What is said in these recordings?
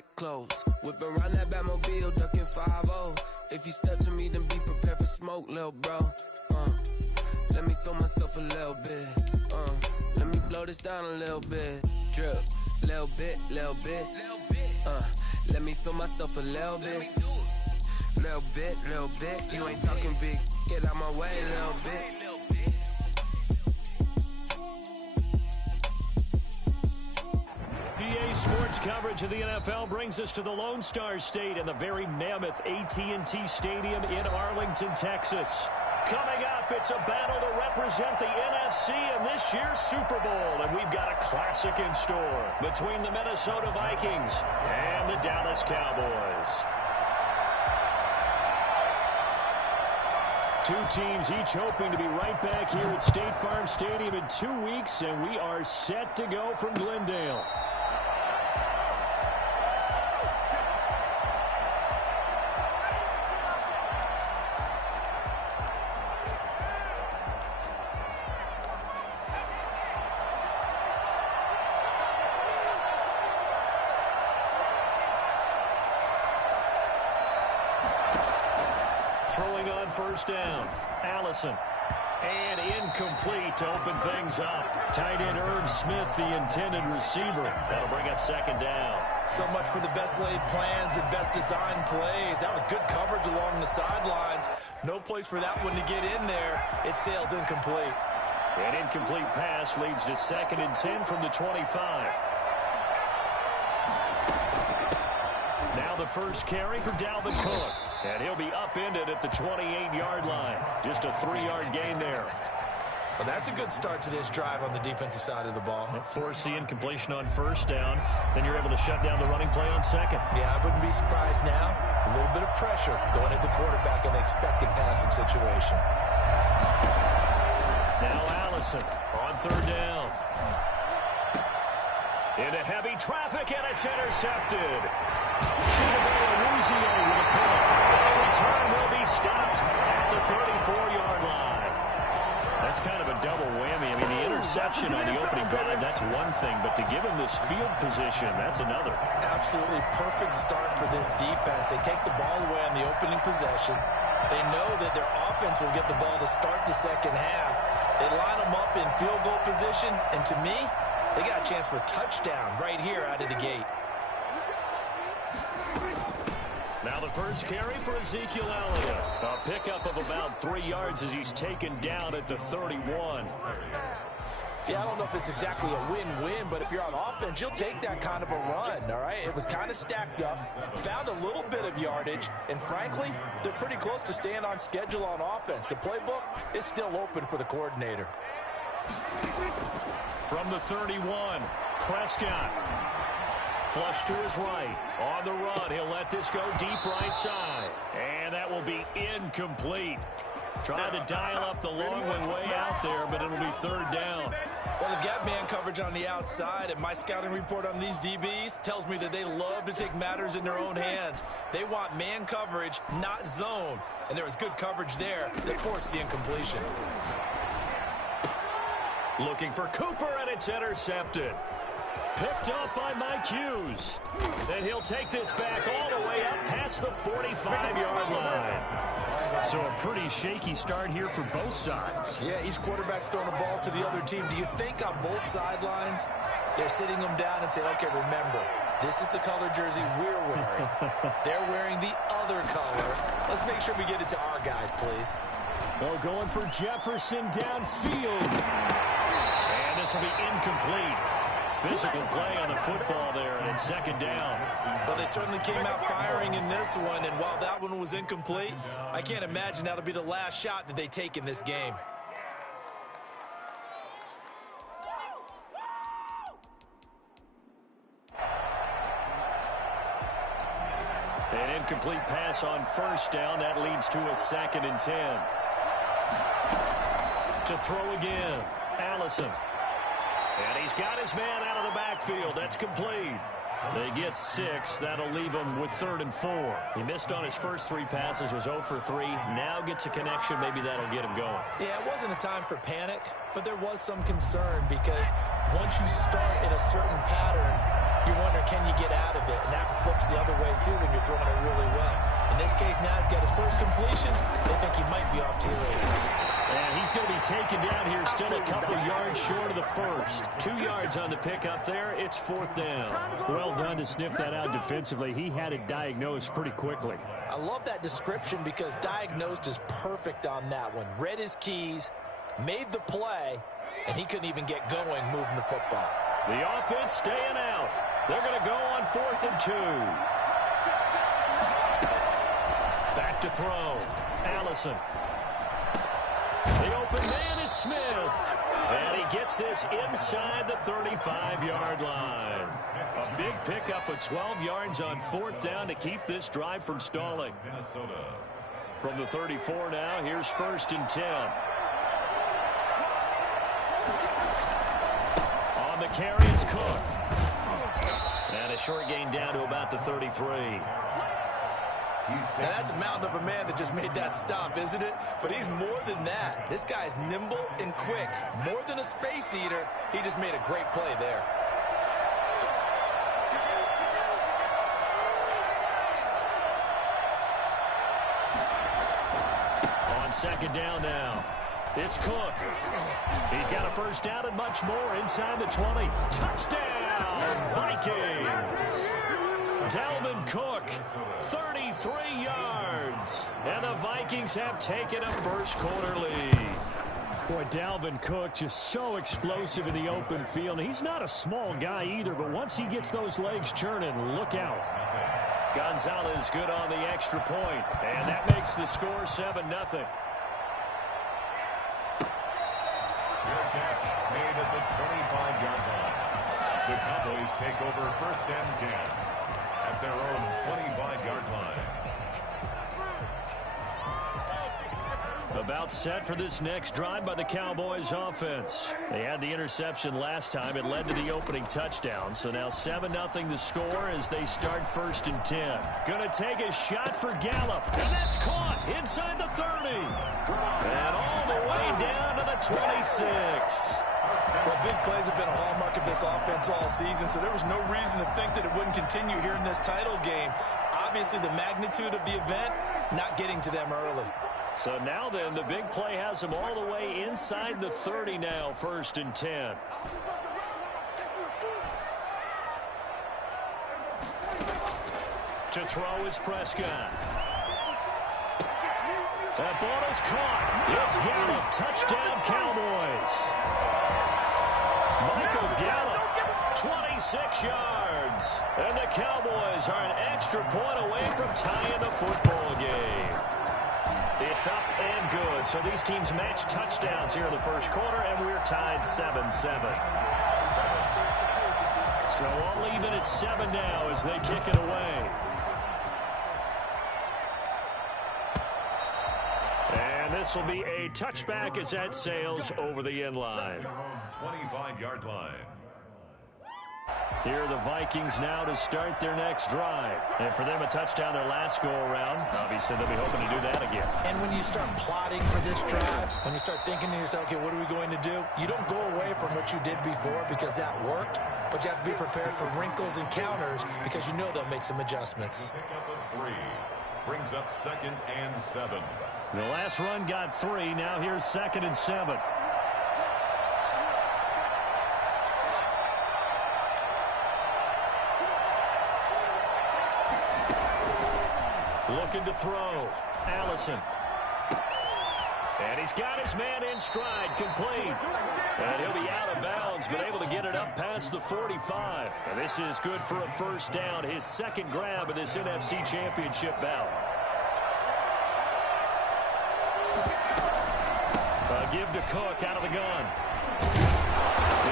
like clothes. Whip around that Batmobile, ducking 5-0. If you step to me, then be prepared for smoke, lil' bro. Let me feel myself a little bit. Let me blow this down a little bit. Drip, little bit, little bit. Let me feel myself a little bit. Little bit, little bit. You ain't talking big. Get out my way, little bit. PA Sports coverage of the NFL brings us to the Lone Star State and the very mammoth AT&T Stadium in Arlington, Texas. Coming up, it's a battle to represent the NFC in this year's Super Bowl, and we've got a classic in store between the Minnesota Vikings and the Dallas Cowboys. Two teams each hoping to be right back here at State Farm Stadium in 2 weeks, and we are set to go from Glendale. Throwing on first down, Allison. And incomplete to open things up. Tight end Irv Smith, the intended receiver. That'll bring up second down. So much for the best laid plans and best designed plays. That was good coverage along the sidelines. No place for that one to get in there. It sails incomplete. An incomplete pass leads to 2nd and 10 from the 25. Now the first carry for Dalvin Cook. And he'll be upended at the 28-yard line. Just a 3-yard gain there. Well, that's a good start to this drive on the defensive side of the ball. Force the incompletion on first down. Then you're able to shut down the running play on second. Yeah, I wouldn't be surprised now. A little bit of pressure going at the quarterback in an expected passing situation. Now Allison on third down. Into heavy traffic, and it's intercepted. With a punt. The return will be stopped at the 34-yard line. That's kind of a double whammy. I mean, the interception on the opening drive, that's one thing, but to give him this field position, that's another. Absolutely perfect start for this defense. They take the ball away on the opening possession. They know that their offense will get the ball to start the second half. They line them up in field goal position, and to me, they got a chance for a touchdown right here out of the gate. Now the first carry for Ezekiel Elliott. A pickup of about 3 yards as he's taken down at the 31. Yeah, I don't know if it's exactly a win-win, but if you're on offense, you'll take that kind of a run, all right? It was kind of stacked up, found a little bit of yardage, and frankly, they're pretty close to staying on schedule on offense. The playbook is still open for the coordinator. From the 31, Prescott. Flush to his right. On the run, he'll let this go deep right side. And that will be incomplete. Trying to dial up the long one way out there, but it'll be third down. Well, they've got man coverage on the outside, and my scouting report on these DBs tells me that they love to take matters in their own hands. They want man coverage, not zone. And there was good coverage there that forced the incompletion. Looking for Cooper, and it's intercepted. Picked up by Mike Hughes. Then he'll take this back all the way up past the 45-yard line. So a pretty shaky start here for both sides. Yeah, each quarterback's throwing a ball to the other team. Do you think on both sidelines they're sitting them down and saying, okay, remember, this is the color jersey we're wearing. They're wearing the other color. Let's make sure we get it to our guys, please. Oh, going for Jefferson downfield. And this will be incomplete. Physical play on the football there, and it's second down. Well, they certainly came out firing in this one, and while that one was incomplete, I can't imagine that'll be the last shot that they take in this game. An incomplete pass on first down. That leads to a 2nd and 10. To throw again, Allison. And he's got his man out of the backfield. That's complete. They get 6. That'll leave him with 3rd and 4. He missed on his first 3 passes, was 0 for 3. Now gets a connection. Maybe that'll get him going. Yeah, it wasn't a time for panic, but there was some concern because once you start in a certain pattern, you wonder, can you get out of it? And after flipping the other way, too, when you're throwing it really well. In this case, now he's got his first completion. They think he might be off to the races. And he's going to be taken down here, still a couple yards short of the first. 2 yards on the pickup there. It's 4th down. Well done to sniff that out defensively. He had it diagnosed pretty quickly. I love that description because diagnosed is perfect on that one. Read his keys, made the play, and he couldn't even get going moving the football. The offense staying out. They're going to go on 4th and 2. Back to throw. Allison. The open man is Smith. And he gets this inside the 35-yard line. A big pickup of 12 yards on 4th down to keep this drive from stalling. From the 34 now, here's 1st and 10. On the carry, it's Cook. And a short gain down to about the 33. Now, that's a mountain of a man that just made that stop, isn't it? But he's more than that. This guy's nimble and quick. More than a space eater, he just made a great play there. On 2nd down now, it's Cook. He's got a 1st down and much more inside the 20. Touchdown, Vikings. Dalvin Cook, 33 yards. And the Vikings have taken a first-quarter lead. Boy, Dalvin Cook just so explosive in the open field. He's not a small guy either, but once he gets those legs churning, look out. Gonzalez good on the extra point, and that makes the score 7-0. Fair catch made at the 25-yard line. The Cowboys take over 1st and 10 at their own 25-yard line. About set for this next drive by the Cowboys offense. They had the interception last time. It led to the opening touchdown. So now 7-0 the score as they start 1st and 10. Gonna take a shot for Gallup. And that's caught inside the 30. And all the way down to the 26. Well, big plays have been a hallmark of this offense all season, so there was no reason to think that it wouldn't continue here in this title game. Obviously, the magnitude of the event not getting to them early. So now then, the big play has them all the way inside the 30 now, 1st and 10. To throw is Prescott. That ball is caught. It's Gallup. Touchdown, Cowboys. Michael Gallup, 26 yards. And the Cowboys are an extra point away from tying the football game. It's up and good. So these teams match touchdowns here in the first quarter, and we're tied 7-7. So all even at 7 now as they kick it away. And this will be a touchback as that sails over the end line. 25-yard line. Here are the Vikings now to start their next drive. And for them, a touchdown their last go-around. Obviously, they'll be hoping to do that again. And when you start plotting for this drive, when you start thinking to yourself, okay, what are we going to do? You don't go away from what you did before because that worked, but you have to be prepared for wrinkles and counters because you know they'll make some adjustments. Pick up a 3. Brings up 2nd and 7. The last run got 3. Now here's 2nd and 7. Looking to throw. Allison. And he's got his man in stride, complete. And he'll be out of bounds, but able to get it up past the 45. And this is good for a 1st down, his 2nd grab of this NFC Championship bout. A give to Cook out of the gun.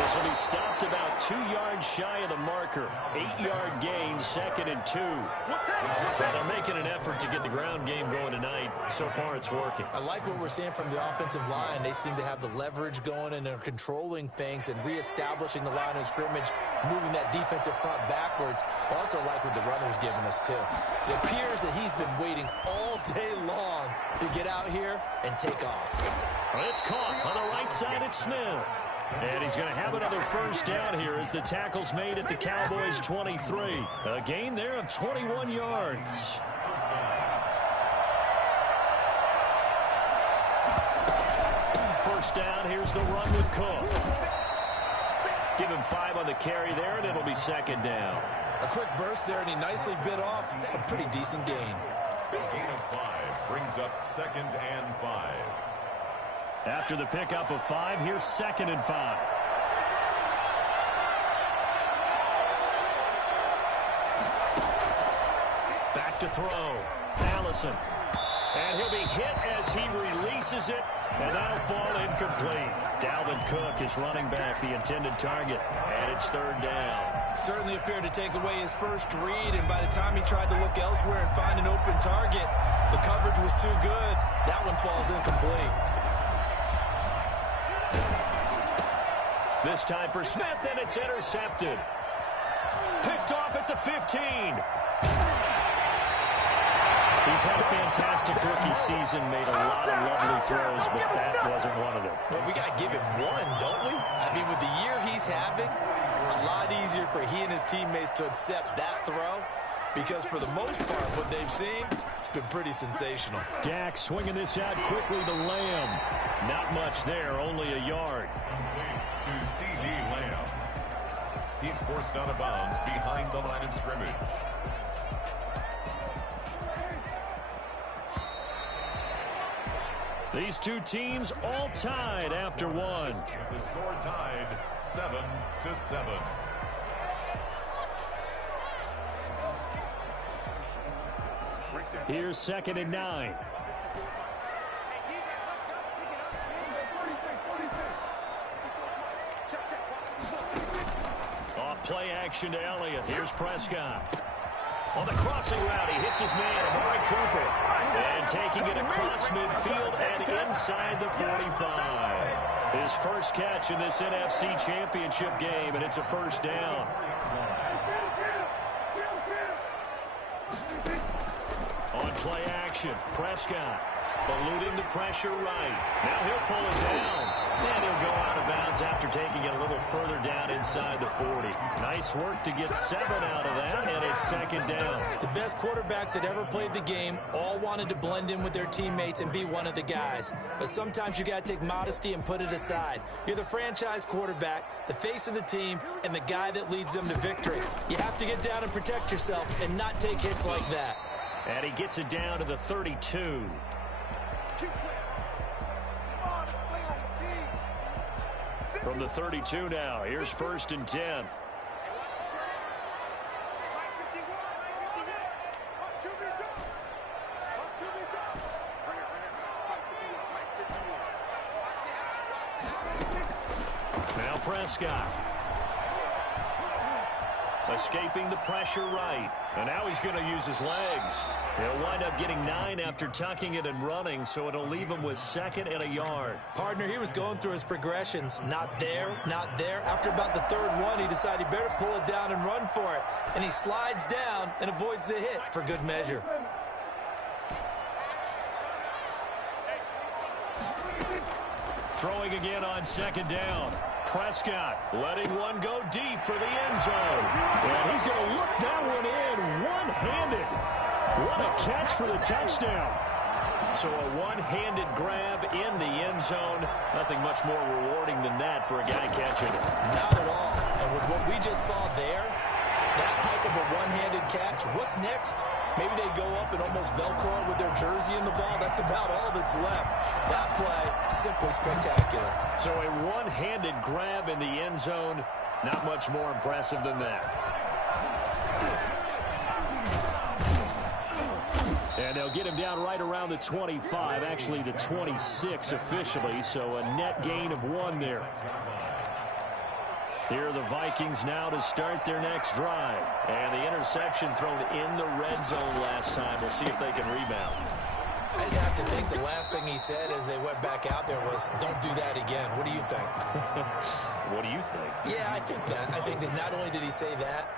This will be stopped about 2 yards shy of the marker. 8-yard gain, 2nd and 2. Well, they're making an effort to get the ground game going tonight. So far, it's working. I like what we're seeing from the offensive line. They seem to have the leverage going and they're controlling things and reestablishing the line of scrimmage, moving that defensive front backwards. But also like what the runner's giving us, too. It appears that he's been waiting all day long to get out here and take off. Well, it's caught on the right side. It's Smith. And he's going to have another first down here as the tackle's made at the Cowboys' 23. A gain there of 21 yards. First down, here's the run with Cook. Give him 5 on the carry there, and it'll be second down. A quick burst there, and he nicely bit off a pretty decent gain. A gain of 5 brings up 2nd and 5. After the pickup of 5, here's 2nd and 5. Back to throw. Allison. And he'll be hit as he releases it, and that'll fall incomplete. Dalvin Cook is running back, the intended target, and it's 3rd down. Certainly appeared to take away his first read, and by the time he tried to look elsewhere and find an open target, the coverage was too good. That one falls incomplete. This time for Smith, and it's intercepted. Picked off at the 15. He's had a fantastic rookie season, made a lot of lovely throws, but that wasn't one of them. Well, we got to give him one, don't we? I mean, with the year he's having, a lot easier for he and his teammates to accept that throw, because for the most part, what they've seen, it's been pretty sensational. Dak swinging this out quickly to Lamb. Not much there, only a yard. To C.D. Lamb. He's forced out of bounds behind the line of scrimmage. These two teams all tied after one. The score tied 7-7. Here's 2nd and 9. Off play action to Elliott. Here's Prescott. On the crossing route, he hits his man, Amari Cooper. And taking it across midfield and inside the 45. His first catch in this NFC Championship game, and it's a first down. On play action, Prescott eluding the pressure right. Now he'll pull it down. And he'll go out of bounds after taking it a little further down inside the 40. Nice work to get 7 out of that, and it's 2nd down. The best quarterbacks that ever played the game all wanted to blend in with their teammates and be one of the guys. But sometimes you got to take modesty and put it aside. You're the franchise quarterback, the face of the team, and the guy that leads them to victory. You have to get down and protect yourself and not take hits like that. And he gets it down to the 32. From the 32 now, here's 1st and 10. Now Prescott. Escaping the pressure right. And now he's going to use his legs. He'll wind up getting 9 after tucking it and running, so it'll leave him with 2nd and a yard. Partner, he was going through his progressions. Not there, not there. After about the 3rd one, he decided he better pull it down and run for it. And he slides down and avoids the hit for good measure. Throwing again on 2nd down. Prescott letting one go deep for the end zone. And he's going to look that one in one-handed. What a catch for the touchdown. So a one-handed grab in the end zone. Nothing much more rewarding than that for a guy catching it. Not at all. And with what we just saw there, that type of a one-handed catch, what's next? Maybe they go up and almost Velcro it with their jersey in the ball. That's about all that's left. That play, simply spectacular. So a one-handed grab in the end zone, not much more impressive than that. And they'll get him down right around the 25, actually the 26 officially, so a net gain of 1 there. Here are the Vikings now to start their next drive. And the interception thrown in the red zone last time. We'll see if they can rebound. I just have to think the last thing he said as they went back out there was, don't do that again. What do you think? What do you think? Yeah, I think that. I think that not only did he say that,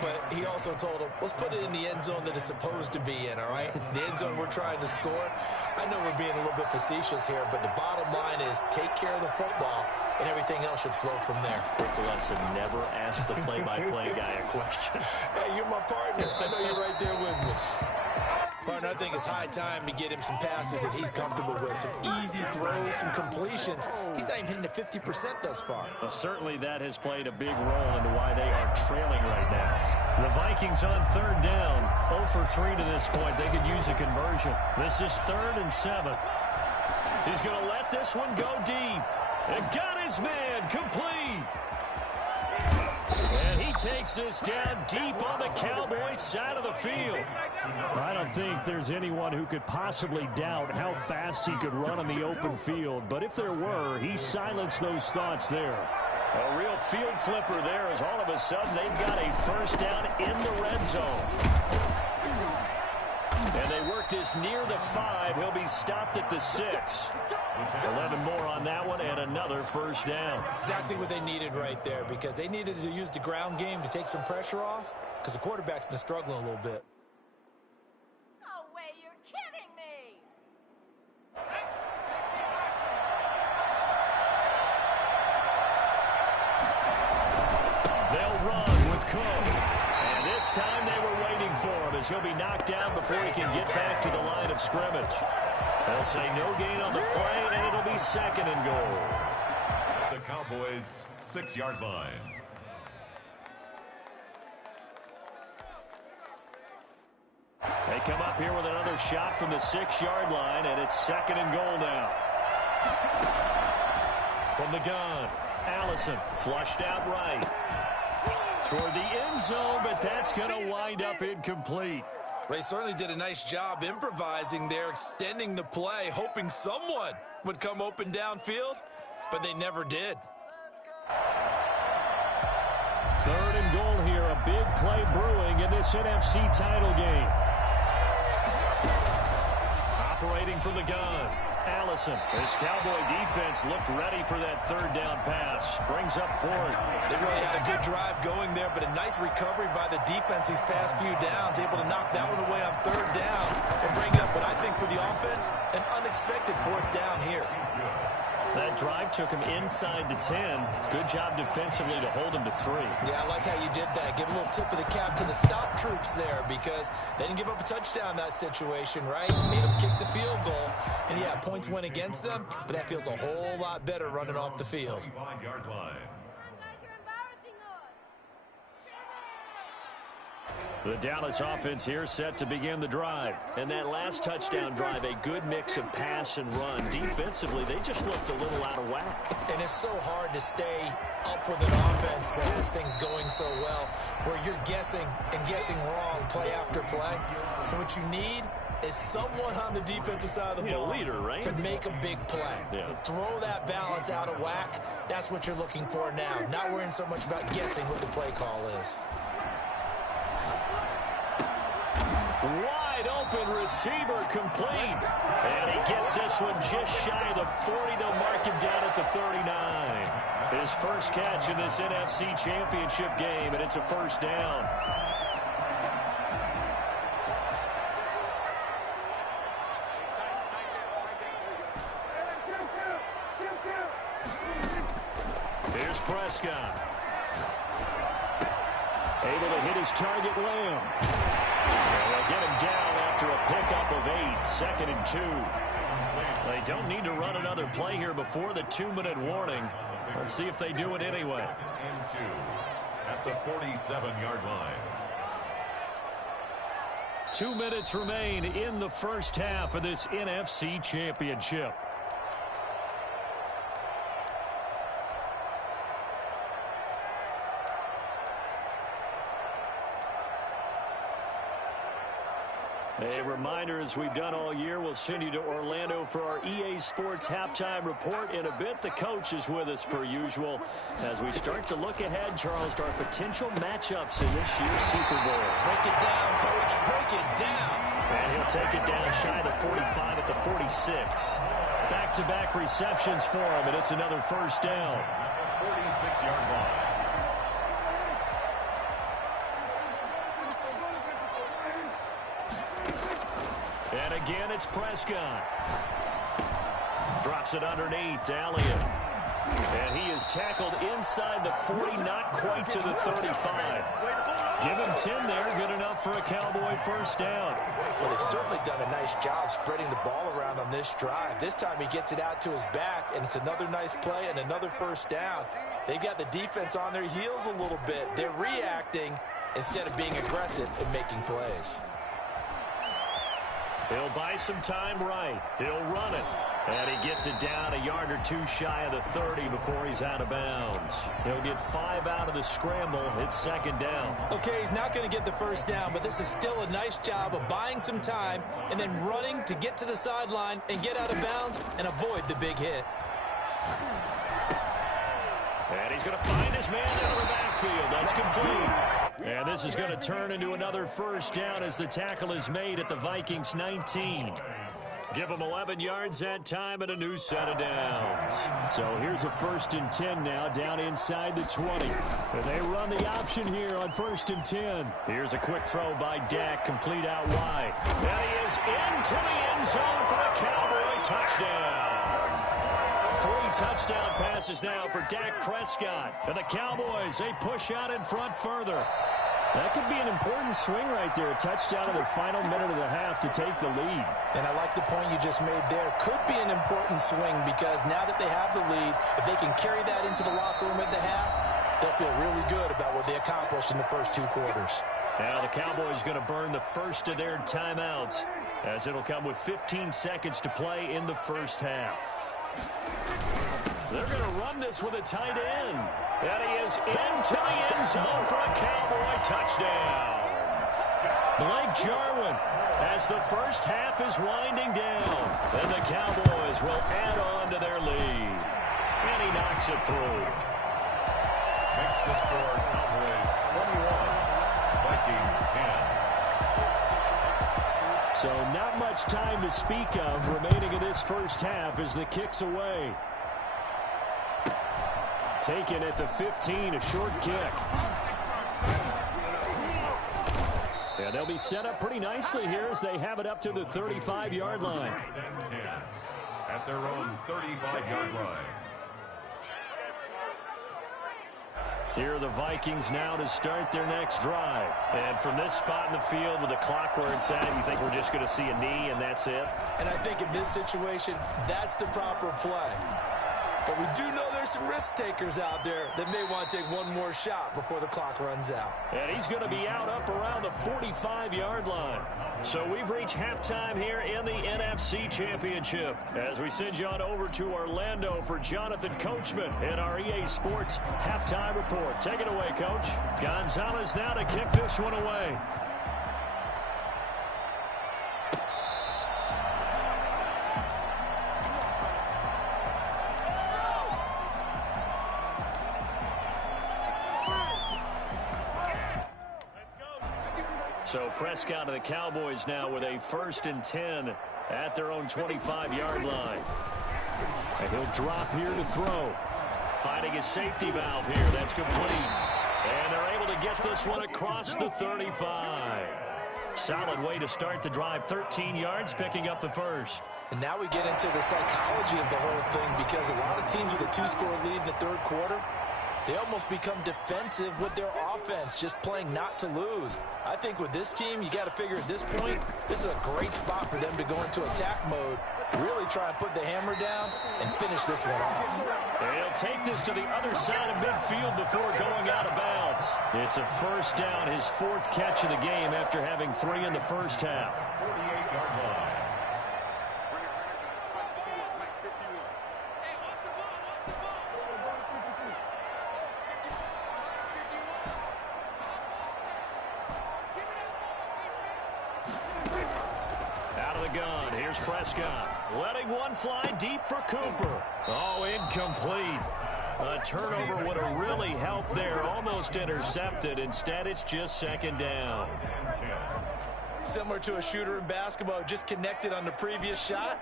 but he also told him, let's put it in the end zone that it's supposed to be in, all right? The end zone we're trying to score. I know we're being a little bit facetious here, but the bottom line is take care of the football and everything else should flow from there. Quick lesson, never ask the play-by-play guy a question. Hey, you're my partner. I know you're right there with me. Partner, I think it's high time to get him some passes that he's comfortable with, some easy throws, some completions. He's not even hitting the 50% thus far. Well, certainly that has played a big role into why they are trailing right now. The Vikings on third down, 0 for 3 to this point. They could use a conversion. This is 3rd and 7. He's going to let this one go deep. And got his man complete. And he takes this down deep on the Cowboys side of the field. I don't think there's anyone who could possibly doubt how fast he could run on the open field. But if there were, he silenced those thoughts there. A real field flipper there as all of a sudden they've got a first down in the red zone. And they work this near the 5. He'll be stopped at the 6. 11 more on that one and another first down. Exactly what they needed right there, because they needed to use the ground game to take some pressure off, because the quarterback's been struggling a little bit. No way, you're kidding me! They'll run with Cook. And this time they were waiting for him as he'll be knocked down before he can get back to the line of scrimmage. They'll say no gain on the play, and it'll be 2nd and goal. The Cowboys' 6-yard line. They come up here with another shot from the 6-yard line, and it's 2nd and goal now. From the gun, Allison flushed out right. Toward the end zone, but that's going to wind up incomplete. They certainly did a nice job improvising there, extending the play, hoping someone would come open downfield, but they never did. 3rd and goal here, a big play brewing in this NFC title game. Operating from the gun, Allison. This Cowboy defense looked ready for that 3rd down pass. Brings up 4th. They really had a good drive going there, but a nice recovery by the defense these past few downs, able to knock that one away on 3rd down and bring up what I think for the offense, an unexpected 4th down here. That drive took him inside the 10. Good job defensively to hold him to 3. Yeah, I like how you did that. Give a little tip of the cap to the stop troops there, because they didn't give up a touchdown in that situation, right? Made them kick the field goal. And, yeah, points went against them, but that feels a whole lot better running off the field. 5-yard line. The Dallas offense here set to begin the drive. And that last touchdown drive, a good mix of pass and run. Defensively, they just looked a little out of whack. And it's so hard to stay up with an offense that has things going so well, where you're guessing and guessing wrong play after play. So what you need is someone on the defensive side of the ball, leader, right? to make a big play. Yeah. Throw that balance out of whack. That's what you're looking for now. Not worrying so much about guessing what the play call is. Wide open receiver complete. And he gets this one just shy of the 40. They'll mark him down at the 39. His first catch in this NFC Championship game, and it's a first down. Here's Prescott. Able to hit his target, Lamb. They'll get him down after a pickup of 8, 2nd and 2. They don't need to run another play here before the 2-minute warning. Let's see if they do it anyway. And 2 at the 47-yard line. 2 minutes remain in the first half of this NFC Championship. A reminder, as we've done all year, we'll send you to Orlando for our EA Sports halftime report in a bit. The coach is with us per usual as we start to look ahead, Charles, to our potential matchups in this year's Super Bowl. Break it down, Coach. Break it down. And he'll take it down shy of the 45 at the 46. Back-to-back receptions for him, and it's another first down. 46-yard line. And again, it's Prescott. Drops it underneath to Elliott. And he is tackled inside the 40, not quite to the 35. Give him 10 there, good enough for a Cowboy first down. Well, they've certainly done a nice job spreading the ball around on this drive. This time he gets it out to his back, and it's another nice play and another first down. They've got the defense on their heels a little bit. They're reacting instead of being aggressive and making plays. He'll buy some time right. He'll run it. And he gets it down a yard or two shy of the 30 before he's out of bounds. He'll get 5 out of the scramble. It's second down. Okay, he's not going to get the first down, but this is still a nice job of buying some time and then running to get to the sideline and get out of bounds and avoid the big hit. And he's going to find his man out of the backfield. That's complete. And this is going to turn into another first down as the tackle is made at the Vikings 19. Give them 11 yards that time and a new set of downs. So here's a 1st and 10 now, down inside the 20. And they run the option here on 1st and 10. Here's a quick throw by Dak, complete out wide. And he is into the end zone for a Cowboy touchdown. 3 touchdown passes now for Dak Prescott. And the Cowboys, they push out in front further. That could be an important swing right there. A touchdown in the final minute of the half to take the lead. And I like the point you just made there. Could be an important swing because now that they have the lead, if they can carry that into the locker room at the half, they'll feel really good about what they accomplished in the first 2 quarters. Now the Cowboys going to burn the first of their timeouts as it'll come with 15 seconds to play in the first half. They're going to run this with a tight end. And he is into the end zone for a Cowboy touchdown. Blake Jarwin as the first half is winding down. And the Cowboys will add on to their lead. And he knocks it through. Makes the score Cowboys 21, Vikings 10. So not much time to speak of remaining in this first half as the kick's away. Taken at the 15, a short kick. And they'll be set up pretty nicely here as they have it up to the 35-yard line. At their own 35-yard line. Here are the Vikings now to start their next drive. And from this spot in the field with the clock where it's at, you think we're just going to see a knee and that's it? And I think in this situation, that's the proper play. But we do know there's some risk takers out there that may want to take one more shot before the clock runs out. And he's going to be out up around the 45-yard line. So we've reached halftime here in the NFC Championship as we send you on over to Orlando for Jonathan Coachman in our EA Sports Halftime Report. Take it away, Coach. Gonzalez now to kick this one away. So Prescott and the Cowboys now with a 1st and 10 at their own 25-yard line. And he'll drop here to throw. Finding his safety valve here. That's complete. And they're able to get this one across the 35. Solid way to start the drive. 13 yards, picking up the first. And now we get into the psychology of the whole thing because a lot of teams with a 2-score lead in the 3rd quarter, they almost become defensive with their offense, just playing not to lose. I think with this team, you got to figure at this point, this is a great spot for them to go into attack mode, really try and put the hammer down and finish this one off. They'll take this to the other side of midfield before going out of bounds. It's a first down, his 4th catch of the game after having 3 in the first half. 48-yard line. Prescott letting one fly deep for Cooper. Oh, incomplete. A turnover would have really helped there. Almost intercepted. Instead, it's just 2nd down. Similar to a shooter in basketball who just connected on the previous shot.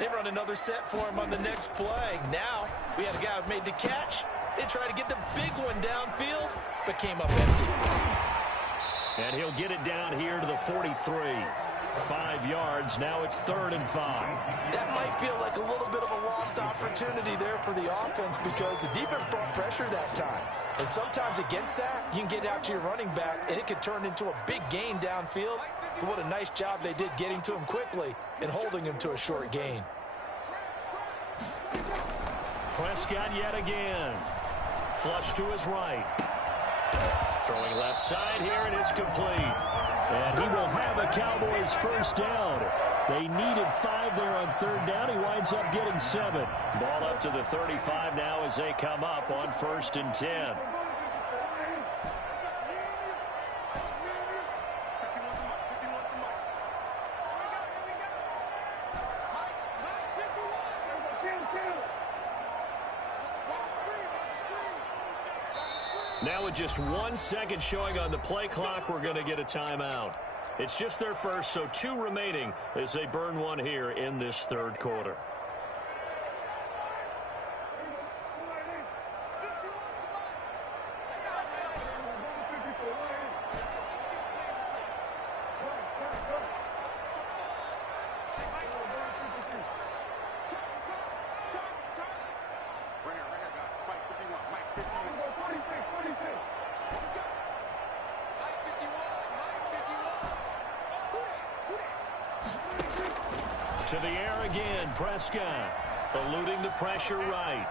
They run another set for him on the next play. Now, we had a guy who made the catch. They tried to get the big one downfield, but came up empty. And he'll get it down here to the 43. 5 yards. Now it's 3rd and 5. That might feel like a little bit of a lost opportunity there for the offense because the defense brought pressure that time. And sometimes against that, you can get out to your running back, and it could turn into a big gain downfield. But what a nice job they did getting to him quickly and holding him to a short gain. Prescott yet again. Flush to his right. Throwing left side here, and it's complete. And he will have a Cowboys first down. They needed 5 there on 3rd down. He winds up getting 7. Ball up to the 35 now as they come up on 1st and 10. Now with just 1 second showing on the play clock, we're going to get a timeout. It's just their first, so 2 remaining as they burn 1 here in this 3rd quarter. To the air again, Prescott, eluding the pressure right.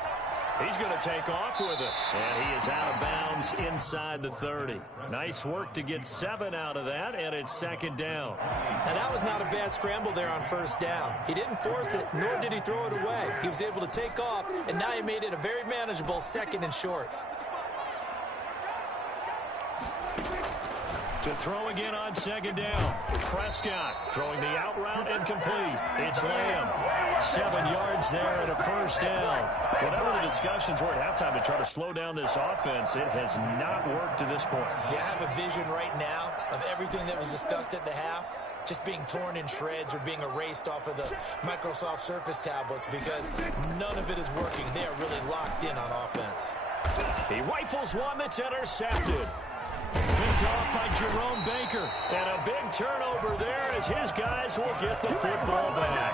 He's going to take off with it, and he is out of bounds inside the 30. Nice work to get 7 out of that, and it's 2nd down. Now, that was not a bad scramble there on 1st down. He didn't force it, nor did he throw it away. He was able to take off, and now he made it a very manageable 2nd and short. To throw again on 2nd down. Prescott throwing the out route incomplete. It's Lamb. 7 yards there and a first down. Whatever the discussions were at halftime to try to slow down this offense, it has not worked to this point. Yeah, I have a vision right now of everything that was discussed at the half just being torn in shreds or being erased off of the Microsoft Surface tablets because none of it is working. They are really locked in on offense. He rifles one that's intercepted. Picked off by Jerome Baker. And a big turnover there as his guys will get the football back.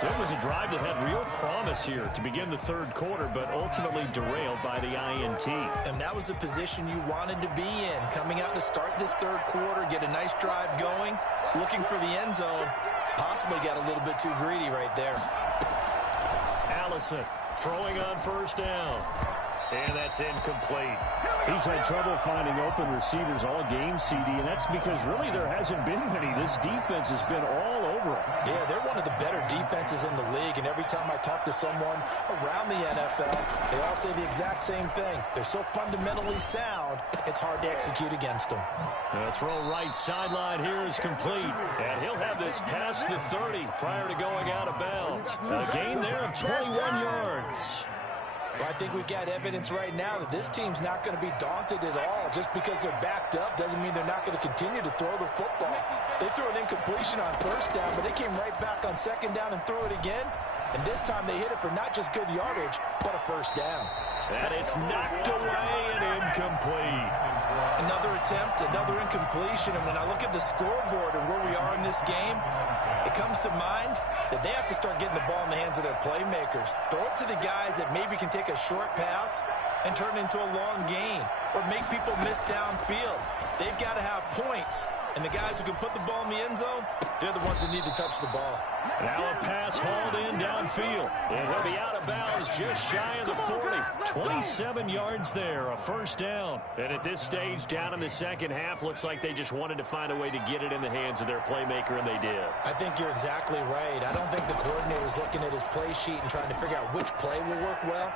So it was a drive that had real promise here to begin the 3rd quarter, but ultimately derailed by the INT. And that was the position you wanted to be in. Coming out to start this 3rd quarter, get a nice drive going, looking for the end zone. Possibly got a little bit too greedy right there. Allison throwing on 1st down. And that's incomplete. He's had trouble finding open receivers all game, CD, and that's because really there hasn't been many. This defense has been all over him. Yeah, they're one of the better defenses in the league, and every time I talk to someone around the NFL, they all say the exact same thing. They're so fundamentally sound, it's hard to execute against them. The throw right sideline here is complete, and he'll have this past the 30 prior to going out of bounds. A gain there of 21 yards. Well, I think we've got evidence right now that this team's not going to be daunted at all. Just because they're backed up doesn't mean they're not going to continue to throw the football. They threw an incompletion on 1st down, but they came right back on 2nd down and threw it again. And this time they hit it for not just good yardage, but a first down. And it's knocked away and incomplete. Another attempt, another incompletion. And when I look at the scoreboard and where we are in this game, it comes to mind that they have to start getting the ball in the hands of their playmakers. Throw it to the guys that maybe can take a short pass and turn it into a long gain or make people miss downfield. They've got to have points. And the guys who can put the ball in the end zone, they're the ones that need to touch the ball. Now a pass hauled in downfield. And he'll be out of bounds just shy of the 40. 27 yards there, a first down. And at this stage, down in the 2nd half, looks like they just wanted to find a way to get it in the hands of their playmaker, and they did. I think you're exactly right. I don't think the coordinator's looking at his play sheet and trying to figure out which play will work well.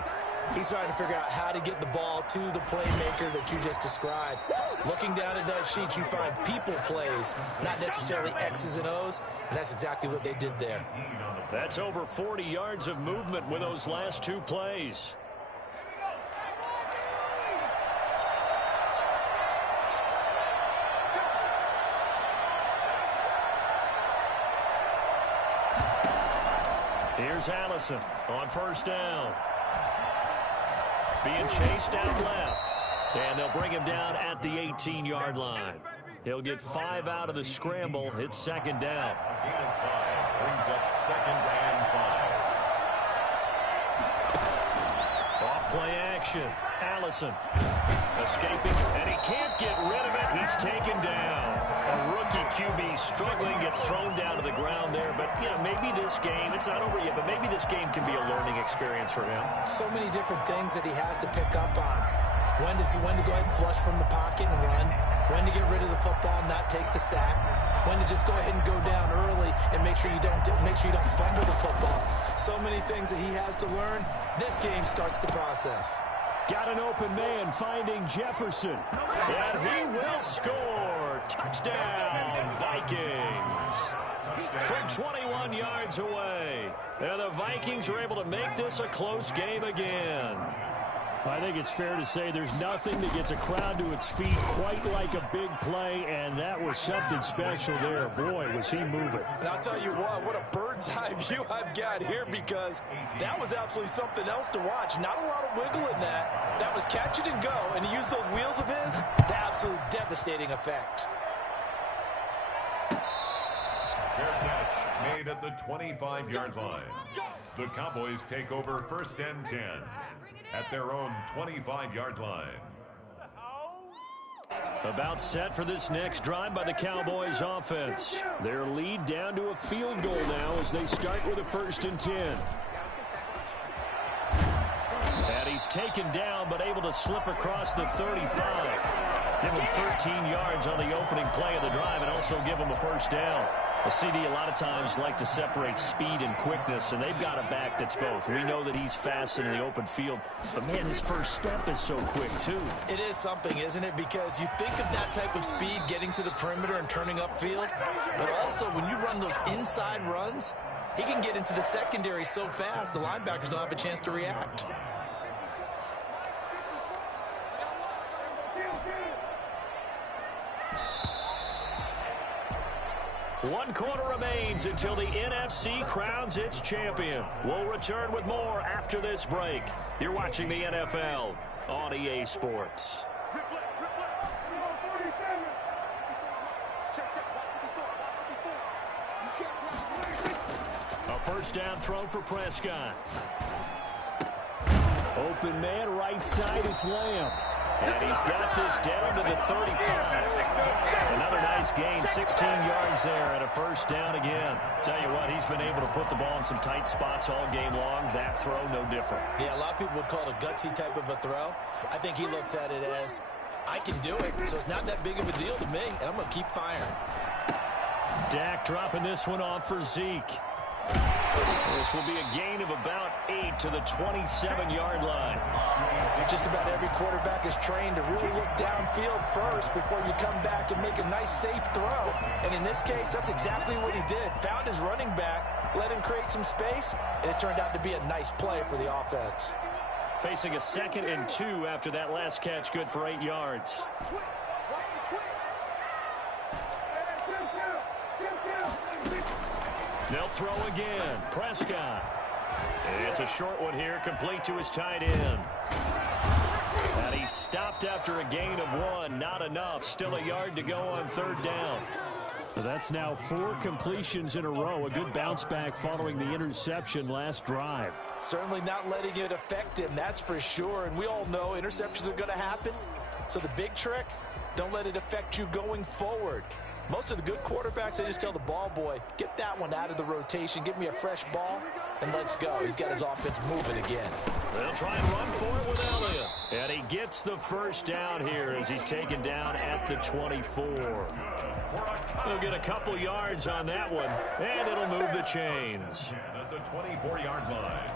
He's trying to figure out how to get the ball to the playmaker that you just described. Looking down at that sheet, you find people plays, not necessarily X's and O's, and that's exactly what they did there. That's over 40 yards of movement with those last 2 plays. Here's Allison on 1st down. Being chased out left. And they'll bring him down at the 18-yard line. He'll get 5 out of the scramble. It's second down. Gain of 5 brings up second and 5. Off-play action. Allison escaping, and he can't get rid of it. He's taken down. A rookie QB struggling, gets thrown down to the ground there. But, you know, maybe this game, it's not over yet, but maybe this game can be a learning experience for him. So many different things that he has to pick up on. When to go ahead and flush from the pocket and run. When to get rid of the football and not take the sack. When to just go ahead and go down early and make sure you don't fumble the football. So many things that he has to learn. This game starts the process. Got an open man finding Jefferson. And he will score. Touchdown, Vikings. From 21 yards away. And the Vikings are able to make this a close game again. I think it's fair to say there's nothing that gets a crowd to its feet quite like a big play, and that was something special there. Boy, was he moving. And I'll tell you what a bird's eye view I've got here, because that was absolutely something else to watch. Not a lot of wiggle in that. That was catch it and go, and he used those wheels of his. The absolute devastating effect. Fair catch made at the 25-yard line. The Cowboys take over first and 10 at their own 25-yard line. About set for this next drive by the Cowboys offense. Their lead down to a field goal now as they start with a first and 10. And he's taken down but able to slip across the 35. Give him 13 yards on the opening play of the drive and also give him a first down. The CD a lot of times like to separate speed and quickness, and they've got a back that's both. We know that he's fast in the open field, but, man, his first step is so quick, too. It is something, isn't it? Because you think of that type of speed getting to the perimeter and turning upfield, but also when you run those inside runs, he can get into the secondary so fast the linebackers don't have a chance to react. One quarter remains until the NFC crowns its champion. We'll return with more after this break. You're watching the NFL on EA Sports. A first down throw for Prescott. Open man, right side, it's Lamb. And he's got this down to the 35. Another nice gain, 16 yards there, and a first down again. Tell you what, he's been able to put the ball in some tight spots all game long. That throw, no different. Yeah, a lot of people would call it a gutsy type of a throw. I think he looks at it as, I can do it, so it's not that big of a deal to me, and I'm going to keep firing. Dak dropping this one off for Zeke. This will be a gain of about 8 to the 27-yard line. Just about every quarterback is trained to really look downfield first before you come back and make a nice, safe throw. And in this case, that's exactly what he did. Found his running back, let him create some space, and it turned out to be a nice play for the offense. Facing a 2nd and 2 after that last catch, good for 8 yards. They'll throw again. Prescott. It's a short one here, complete to his tight end. And he stopped after a gain of 1. Not enough. Still a yard to go on third down. So that's now 4 completions in a row. A good bounce back following the interception last drive. Certainly not letting it affect him, that's for sure. And we all know interceptions are going to happen. So the big trick, don't let it affect you going forward. Most of the good quarterbacks, they just tell the ball boy, get that one out of the rotation, give me a fresh ball, and let's go. He's got his offense moving again. They'll try and run for it with Elliott. And he gets the first down here as he's taken down at the 24. He'll get a couple yards on that one, and it'll move the chains. At the 24-yard line.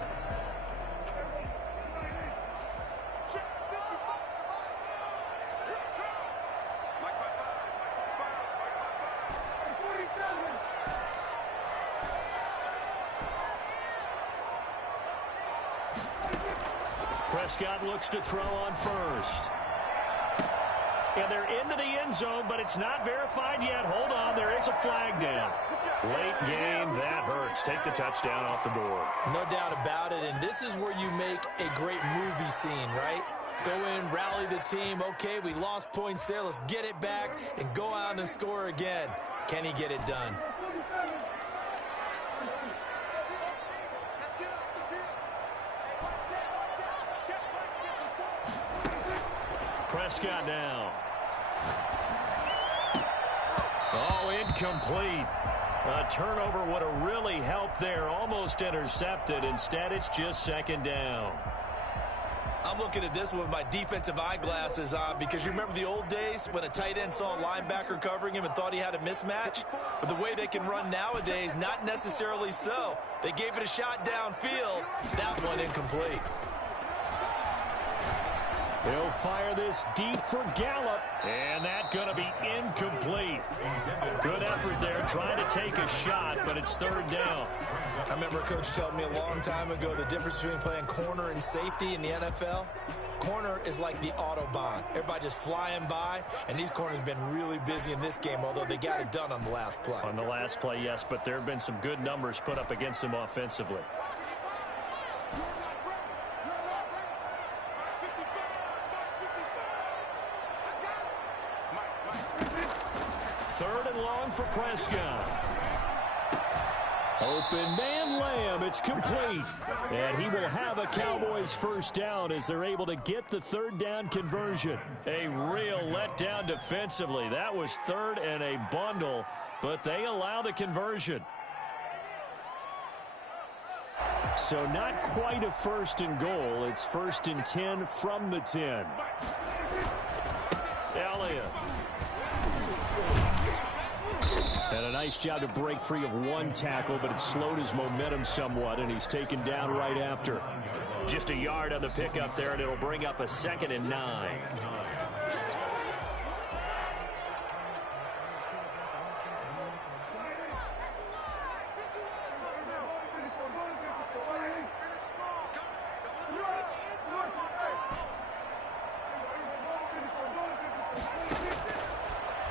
Prescott looks to throw on first. And they're into the end zone, but it's not verified yet. Hold on, there is a flag down. Late game, that hurts. Take the touchdown off the board. No doubt about it, and this is where you make a great movie scene, right? Go in, rally the team. Okay, we lost points there. Let's get it back and go out and score again. Can he get it done? Prescott now. Oh, incomplete. A turnover would have really helped there. Almost intercepted. Instead, it's just second down. I'm looking at this with my defensive eyeglasses on because you remember the old days when a tight end saw a linebacker covering him and thought he had a mismatch? But the way they can run nowadays, not necessarily so. They gave it a shot downfield. That one incomplete. He'll fire this deep for Gallup, and that's going to be incomplete. Good effort there trying to take a shot, but it's third down. I remember a coach telling me a long time ago the difference between playing corner and safety in the NFL. Corner is like the Autobahn. Everybody just flying by, and these corners have been really busy in this game, although they got it done on the last play. On the last play, yes, but there have been some good numbers put up against them offensively. Third and long for Prescott. Open man Lamb, it's complete. And he will have a Cowboys first down as they're able to get the third down conversion. A real letdown defensively. That was third and a bundle, but they allow the conversion. So not quite a first and goal. It's first and 10 from the 10. Elliott. And a nice job to break free of one tackle, but it slowed his momentum somewhat, and he's taken down right after. Just a yard on the pickup there, and it'll bring up a 2nd and 9.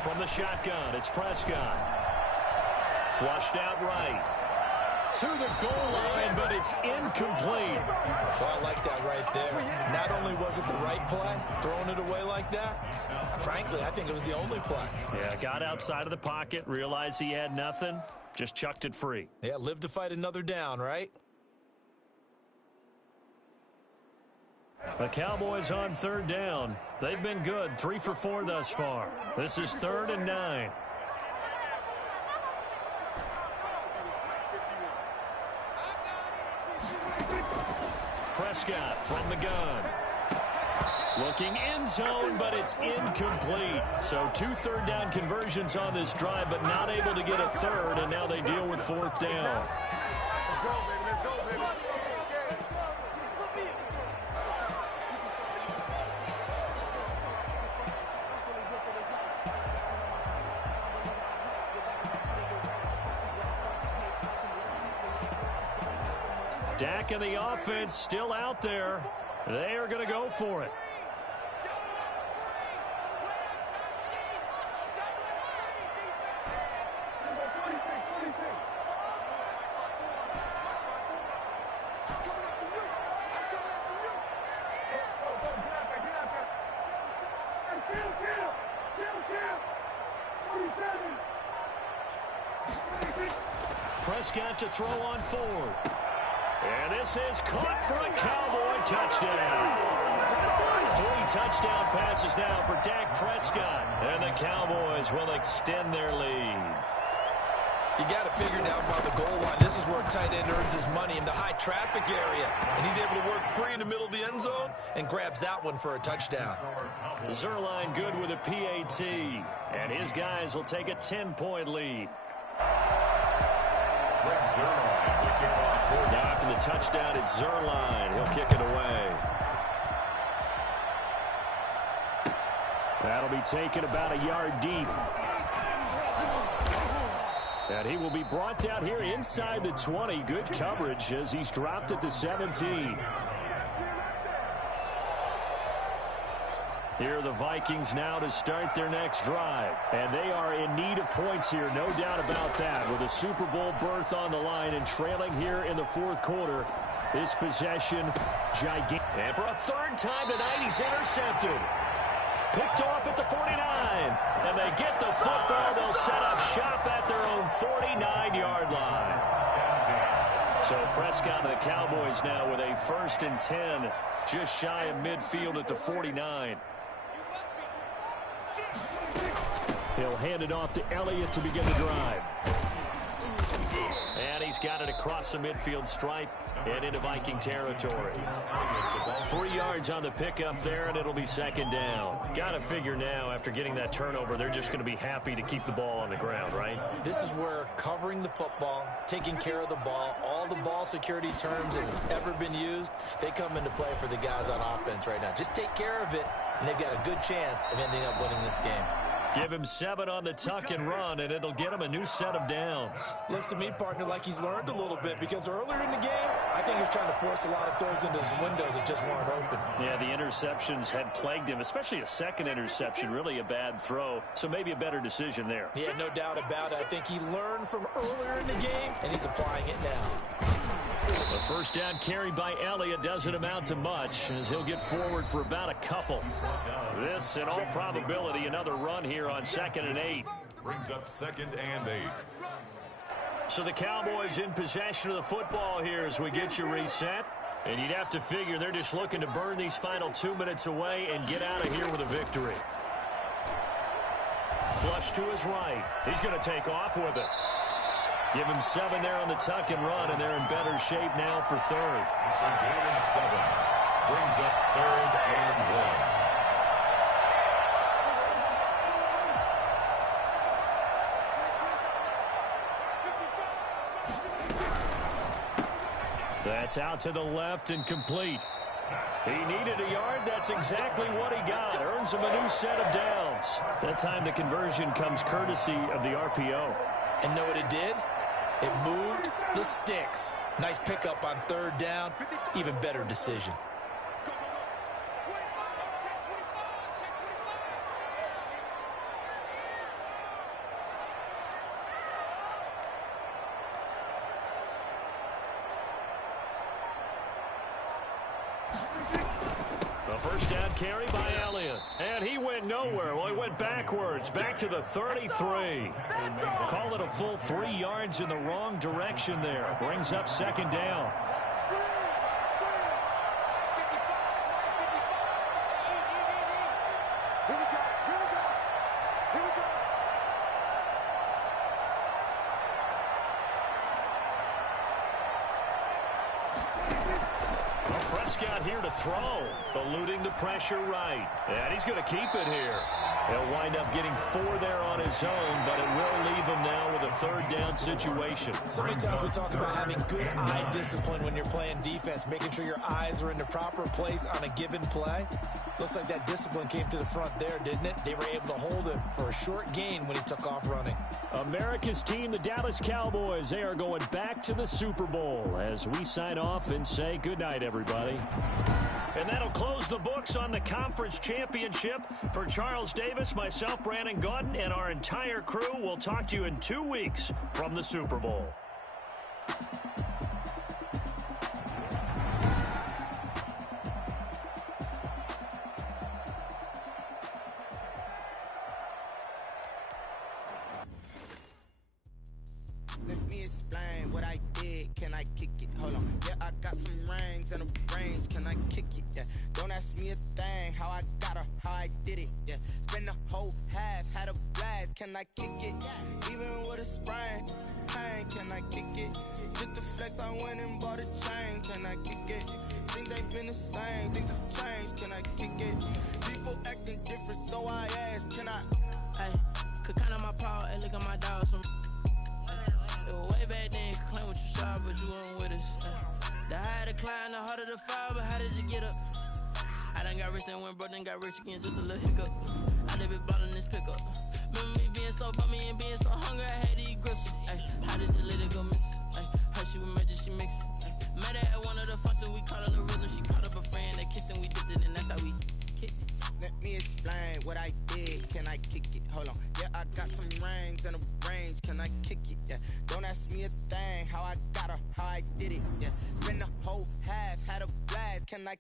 From the shotgun, it's Prescott. Flushed out right. To the goal line, but it's incomplete. Well, I like that right there. Not only was it the right play, throwing it away like that, frankly, I think it was the only play. Yeah, got outside of the pocket, realized he had nothing, just chucked it free. Yeah, live to fight another down, right? The Cowboys on third down. They've been good, 3 for 4 thus far. This is 3rd and 9. Prescott from the gun. Looking end zone, but it's incomplete. So 2 third down conversions on this drive, but not able to get a third, and now they deal with 4th down. Let's go, baby. Let's go, baby. Dak and the offense still out there. They are going to go for it. Prescott to throw on 4th. And this is caught for a Cowboy touchdown. 3 touchdown passes now for Dak Prescott. And the Cowboys will extend their lead. You got to figure down by the goal line. This is where a tight end earns his money, in the high traffic area. And he's able to work free in the middle of the end zone and grabs that one for a touchdown. Zerline good with a PAT. And his guys will take a 10-point lead. Now after the touchdown, it's Zerline. He'll kick it away. That'll be taken about a yard deep. And he will be brought down here inside the 20. Good coverage as he's dropped at the 17. Here are the Vikings now to start their next drive. And they are in need of points here, no doubt about that. With a Super Bowl berth on the line and trailing here in the 4th quarter. This possession, gigantic. And for a third time tonight, he's intercepted. Picked off at the 49. And they get the football. They'll set up shop at their own 49-yard line. So Prescott and the Cowboys now with a 1st and 10, just shy of midfield at the 49. He'll hand it off to Elliott to begin the drive. And he's got it across the midfield stripe and into Viking territory. 3 yards on the pickup there, and it'll be 2nd down. Got to figure now, after getting that turnover, they're just going to be happy to keep the ball on the ground, right? This is where covering the football, taking care of the ball, all the ball security terms that have ever been used, they come into play for the guys on offense right now. Just take care of it, and they've got a good chance of ending up winning this game. Give him 7 on the tuck and run, and it'll get him a new set of downs. Looks to me, partner, like he's learned a little bit, because earlier in the game, I think he was trying to force a lot of throws into some windows that just weren't open. Yeah, the interceptions had plagued him, especially a second interception, really a bad throw, so maybe a better decision there. Yeah, no doubt about it. I think he learned from earlier in the game, and he's applying it now. The 1st down carry by Elliott doesn't amount to much, as he'll get forward for about a couple. This, in all probability, another run here on 2nd and 8. Brings up 2nd and 8. So the Cowboys in possession of the football here as we get you reset. And you'd have to figure they're just looking to burn these final 2 minutes away and get out of here with a victory. Flush to his right. He's going to take off with it. Give him 7 there on the tuck and run, and they're in better shape now for 3rd. So Jalen 7 brings up 3rd and 1. That's out to the left and complete. He needed a yard. That's exactly what he got. Earns him a new set of downs. That time the conversion comes courtesy of the RPO. And know what it did? It moved the sticks. Nice pickup on 3rd down. Even better decision. The 1st down carry by Elliott. And he went nowhere. Well, he went backwards, back to the 33. Call it a full 3 yards in the wrong direction there. Brings up 2nd down. Prescott here to throw, eluding the pressure right. And he's going to keep it here. He'll wind up getting 4 there on his own, but it will leave him now with a 3rd down situation. So many times we talk about having good eye discipline when you're playing defense, making sure your eyes are in the proper place on a given play. Looks like that discipline came to the front there, didn't it? They were able to hold him for a short gain when he took off running. America's team, the Dallas Cowboys, they are going back to the Super Bowl as we sign off and say goodnight, everybody. And that'll close the books on the conference championship. For Charles Davis, myself, Brandon Gaudin, and our entire crew, we'll talk to you in 2 weeks from the Super Bowl. Let me explain what I did. Can I kick it? Hold on. Yeah, I got some rings and a range. Can I kick it? Yeah. Don't ask me a thing. How I got her, how I did it. Yeah. Spend the whole half, had a blast. Can I kick it? Even with a sprain. Pain, can I kick it? Just the flex, I went and bought a chain. Can I kick it? Things ain't been the same. Things have changed. Can I kick it? People acting different, so I ask. Can I? Hey, could count on my power and look at my dogs from. Way back then, you could claim what you saw, but you weren't with us. The higher the climb, the harder the fall, but how did you get up? I done got rich and went broke, then got rich again, just a little hiccup. I done been ballin' this pickup. Remember me being so bummy and being so hungry, I had to eat gristle. Ay, how did the little go miss? Ay, her she was magic, she mixed. Met her at one of the functions, we caught her the rhythm, she caught up a friend, they kissed and we dipped it, and that's how we kicked it. Let me explain what I did. Can I kick it? Hold on. Yeah, I got some rings and a range. Can I kick it? Yeah. Don't ask me a thing. How I got her, how I did it. Yeah. Spend the whole half, had a blast. Can I